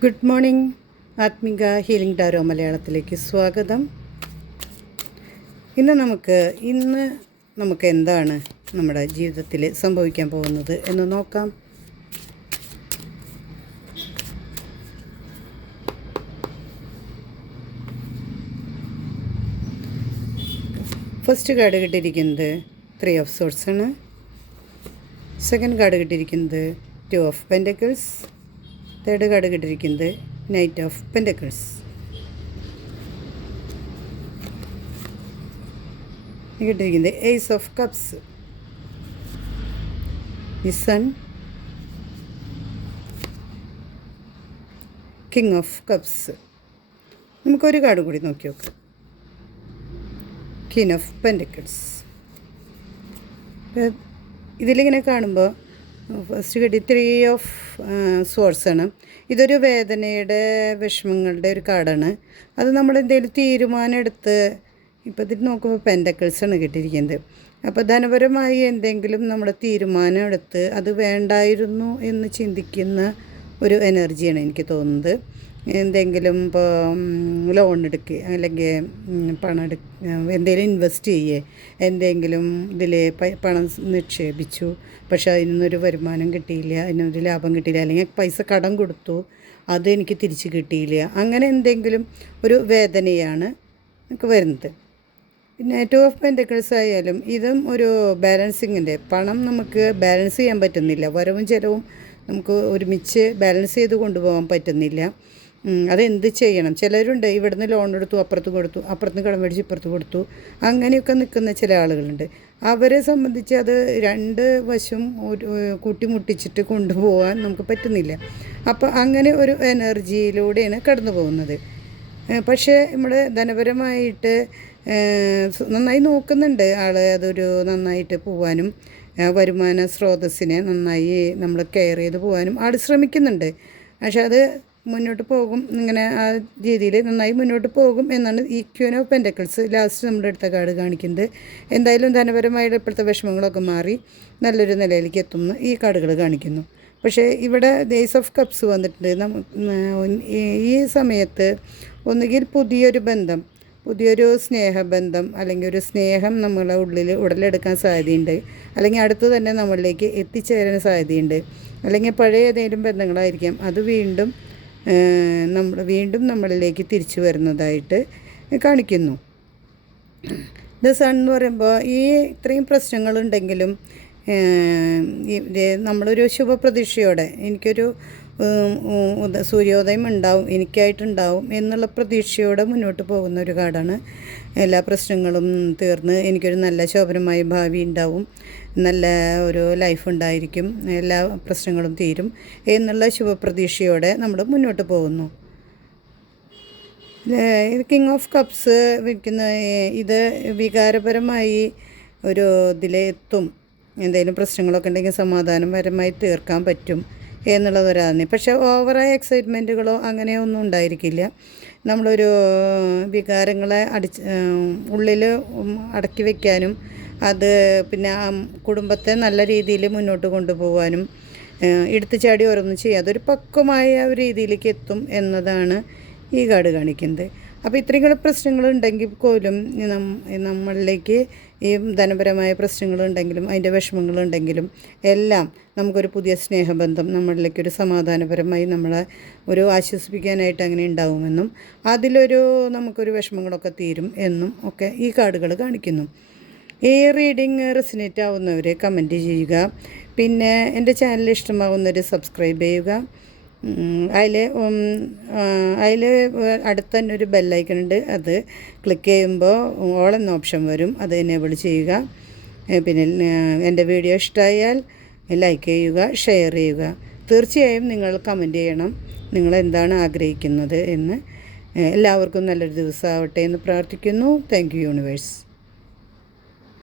Good morning. Athmika healing tarot മലയാളത്തിലേക്ക് സ്വാഗതം. ഇന്ന് നമുക്ക് എന്താണ് നമ്മുടെ ജീവിതത്തിൽ സംഭവിക്കാൻ പോകുന്നത് എന്ന് നോക്കാം. ഫസ്റ്റ് കാർഡ് കിട്ടിയിരിക്കുന്നത് 3 ഓഫ് സോർട്സ് ആണ്. സെക്കൻഡ് കാർഡ് കിട്ടിയിരിക്കുന്നത് 2 ഓഫ് പെൻറ്റക്കിൾസ്. തേർഡ് കാർഡ് കിട്ടിയിരിക്കുന്നത് നൈറ്റ് ഓഫ് പെൻറ്റക്കിൾസ്. കിട്ടിയിരിക്കുന്നത് ace of cups, the sun, king of cups. നമുക്കൊരു കാർഡ് കൂടി നോക്കി നോക്കാം. King of pentacles. ഇതിലിങ്ങനെ കാണുമ്പോൾ ഫസ്റ്റ് കിട്ടി 3 ഓഫ് സോഴ്സ് ആണ്. ഇതൊരു വേദനയുടെ വിഷമങ്ങളുടെ ഒരു കാർഡാണ്. അത് നമ്മൾ എന്തെങ്കിലും തീരുമാനം എടുത്ത് ഇപ്പോൾ ഇതിൽ നോക്കുമ്പോൾ പെൻറ്റക്കിൾസാണ് കിട്ടിയിരിക്കുന്നത്. അപ്പോൾ ധനപരമായി എന്തെങ്കിലും നമ്മൾ തീരുമാനം എടുത്ത് അത് വേണ്ടായിരുന്നു എന്ന് ചിന്തിക്കുന്ന ഒരു എനർജിയാണ് എനിക്ക് തോന്നുന്നത്. എന്തെങ്കിലും ഇപ്പോൾ ലോൺ എടുക്കുക, അല്ലെങ്കിൽ പണം എന്തെങ്കിലും ഇൻവെസ്റ്റ് ചെയ്യുക, എന്തെങ്കിലും ഇതിൽ പണം നിക്ഷേപിച്ചു, പക്ഷേ അതിനൊരു വരുമാനം കിട്ടിയില്ല, അതിനൊരു ലാഭം കിട്ടിയില്ല, അല്ലെങ്കിൽ പൈസ കടം കൊടുത്തു, അത് എനിക്ക് തിരിച്ച് കിട്ടിയില്ല, അങ്ങനെ എന്തെങ്കിലും ഒരു വേദനയാണ് എനിക്ക് വരുന്നത്. പിന്നെ 2 ഓഫ് പെൻറ്റക്കിൾസ് ആയാലും ഇതും ഒരു ബാലൻസിങ്ങിൻ്റെ, പണം നമുക്ക് ബാലൻസ് ചെയ്യാൻ പറ്റുന്നില്ല, വരവും ചിലവും നമുക്ക് ഒരുമിച്ച് ബാലൻസ് ചെയ്ത് കൊണ്ടുപോകാൻ പറ്റുന്നില്ല. അതെന്ത് ചെയ്യണം? ചിലരുണ്ട് ഇവിടുന്ന് ലോൺ എടുത്തു അപ്പുറത്ത് കൊടുത്തു, അപ്പുറത്ത് കടം മേടിച്ച് ഇപ്പുറത്ത് കൊടുത്തു, അങ്ങനെയൊക്കെ നിൽക്കുന്ന ചില ആളുകളുണ്ട്. അവരെ സംബന്ധിച്ച് അത് 2 വശം കൂട്ടിമുട്ടിച്ചിട്ട് കൊണ്ടുപോകാൻ നമുക്ക് പറ്റുന്നില്ല. അപ്പോൾ അങ്ങനെ ഒരു എനർജിയിലൂടെയാണ് കടന്നു പോകുന്നത്. പക്ഷേ നമ്മുടെ ധനപരമായിട്ട് നന്നായി നോക്കുന്നുണ്ട് ആൾ, അതൊരു നന്നായിട്ട് പോകാനും വരുമാന സ്രോതസ്സിനെ നന്നായി നമ്മൾ കെയർ ചെയ്ത് പോകാനും ആൾ ശ്രമിക്കുന്നുണ്ട്. പക്ഷെ അത് മുന്നോട്ട് പോകും, ഇങ്ങനെ ആ രീതിയിൽ നന്നായി മുന്നോട്ട് പോകും എന്നാണ് ഈ ക്വീൻ ഓഫ് പെൻറ്റക്കിൾസ് ലാസ്റ്റ് നമ്മുടെ അടുത്ത കാർഡ് കാണിക്കുന്നത്. എന്തായാലും ധനപരമായിട്ട് ഇപ്പോഴത്തെ വിഷമങ്ങളൊക്കെ മാറി നല്ലൊരു നിലയിലേക്ക് എത്തുമെന്ന് ഈ കാർഡുകൾ കാണിക്കുന്നു. പക്ഷേ ഇവിടെ ഏസ് ഓഫ് കപ്സ് വന്നിട്ടുണ്ട്. ഈ സമയത്ത് ഒന്നുകിൽ പുതിയൊരു ബന്ധം, പുതിയൊരു സ്നേഹബന്ധം, അല്ലെങ്കിൽ ഒരു സ്നേഹം നമ്മളെ ഉള്ളിൽ ഉടലെടുക്കാൻ സാധ്യതയുണ്ട്, അല്ലെങ്കിൽ അടുത്ത് തന്നെ നമ്മളിലേക്ക് എത്തിച്ചേരാൻ സാധ്യതയുണ്ട്, അല്ലെങ്കിൽ പഴയ ഏതെങ്കിലും ബന്ധങ്ങളായിരിക്കാം അത് വീണ്ടും നമ്മളിലേക്ക് തിരിച്ചു വരുന്നതായിട്ട് കാണിക്കുന്നു. ദ സൺ എന്ന് പറയുമ്പോൾ ഈ ഇത്രയും പ്രശ്നങ്ങളുണ്ടെങ്കിലും നമ്മളൊരു ശുഭപ്രതീക്ഷയോടെ എനിക്കൊരു സൂര്യോദയം ഉണ്ടാവും, എനിക്കായിട്ടുണ്ടാവും എന്നുള്ള പ്രതീക്ഷയോടെ മുന്നോട്ട് പോകുന്ന ഒരു കാർഡാണ്. എല്ലാ പ്രശ്നങ്ങളും തീർന്ന് എനിക്കൊരു നല്ല ശോഭനമായ ഭാവി ഉണ്ടാവും, നല്ല ഒരു ലൈഫ് ഉണ്ടായിരിക്കും, എല്ലാ പ്രശ്നങ്ങളും തീരും എന്നുള്ള ശുഭപ്രതീക്ഷയോടെ നമ്മൾ മുന്നോട്ട് പോകുന്നു. കിങ് ഓഫ് കപ്സ് വയ്ക്കുന്ന ഇത് വികാരപരമായി ഒരു ഇതിലെത്തും, എന്തെങ്കിലും പ്രശ്നങ്ങളൊക്കെ ഉണ്ടെങ്കിൽ സമാധാനപരമായി തീർക്കാൻ പറ്റും എന്നുള്ളതൊരാണ്. പക്ഷേ ഓവറായ എക്സൈറ്റ്മെൻറ്റുകളോ അങ്ങനെയോ ഒന്നും ഉണ്ടായിരിക്കില്ല. നമ്മളൊരു വികാരങ്ങളെ ഉള്ളിൽ അടക്കി വയ്ക്കാനും അത് പിന്നെ കുടുംബത്തെ നല്ല രീതിയിൽ മുന്നോട്ട് കൊണ്ടുപോകാനും എടുത്തു ചാടി ഓരോന്നും ചെയ്യുക, അതൊരു പക്വമായ ഒരു രീതിയിലേക്ക് എത്തും എന്നതാണ് ഈ കാർഡ് കാണിക്കുന്നത്. അപ്പോൾ ഇത്രയും പ്രശ്നങ്ങളുണ്ടെങ്കിൽ പോലും നമ്മളിലേക്ക് ഈ ധനപരമായ പ്രശ്നങ്ങളുണ്ടെങ്കിലും അതിൻ്റെ വിഷമങ്ങളുണ്ടെങ്കിലും എല്ലാം നമുക്കൊരു പുതിയ സ്നേഹബന്ധം നമ്മളിലേക്കൊരു സമാധാനപരമായി നമ്മളെ ഒരു ആശ്വസിപ്പിക്കാനായിട്ട് അങ്ങനെ ഉണ്ടാവുമെന്നും നമുക്കൊരു വിഷമങ്ങളൊക്കെ തീരും എന്നും ഒക്കെ ഈ കാർഡുകൾ കാണിക്കുന്നു. ഈ റീഡിങ് റെസിനേറ്റ് ആവുന്നവർ കമൻറ്റ് ചെയ്യുക. പിന്നെ എൻ്റെ ചാനൽ ഇഷ്ടമാവുന്നവർ സബ്സ്ക്രൈബ് ചെയ്യുക. അതിൽ അടുത്ത് തന്നെ ഒരു ബെല്ലൈക്കൺ ഉണ്ട്, അത് ക്ലിക്ക് ചെയ്യുമ്പോൾ ഓൾ എന്ന ഓപ്ഷൻ വരും, അത് എനേബിൾ ചെയ്യുക. പിന്നെ എൻ്റെ വീഡിയോ ഇഷ്ടമായാൽ ലൈക്ക് ചെയ്യുക, ഷെയർ ചെയ്യുക. തീർച്ചയായും നിങ്ങൾ കമൻറ്റ് ചെയ്യണം നിങ്ങൾ എന്താണ് ആഗ്രഹിക്കുന്നത് എന്ന്. എല്ലാവർക്കും നല്ലൊരു ദിവസമാവട്ടെ എന്ന് പ്രാർത്ഥിക്കുന്നു. Thank you universe.